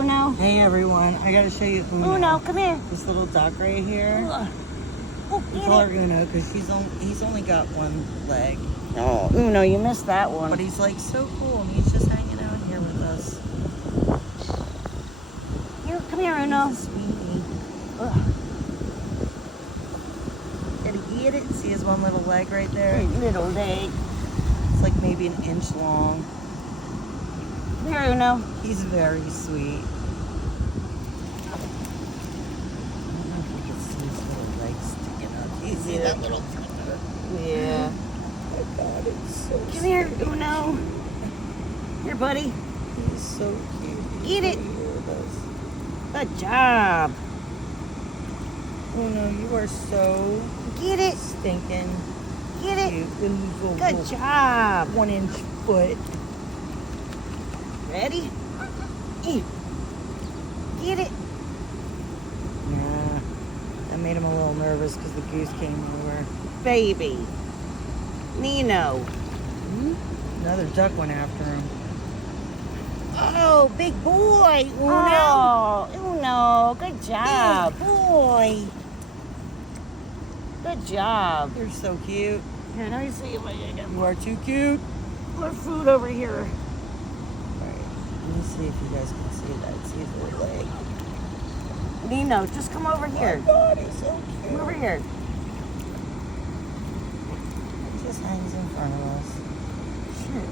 Uno. Hey everyone, I gotta show you Uno. Uno, come here. This little duck right here. Oh, We call her Uno because he's only got one leg. Oh, Uno, you missed that one. But he's like so cool and he's just hanging out here with us. Here, come here, Uno. He's a sweetie. Did he eat it? See his one little leg right there? Hey, little leg. It's like maybe an inch long. Come here, Uno. He's very sweet. I don't know if you can see his little legs sticking up. You see that little finger? Yeah. Oh my God, it's so Come here, Uno. Here, buddy. He's so cute. Eat it. Here with us. Good job. Uno, you are so Get it. stinking Get it. cute. With his little Good job. 1-inch foot. Ready? Eat. Get it. Yeah, that made him a little nervous because the goose came over. Baby. Nino. Another duck went after him. Oh, big boy, Uno. Oh, Uno. Good job. Big boy. Good job. You're so cute. Here, let me see if I can get You are too cute. more food over here. Alright, let me see if you guys can see that. See his little leg. Nino, just come over here. Oh God, he's so cute. Come over here. He just hangs in front of us. Sure.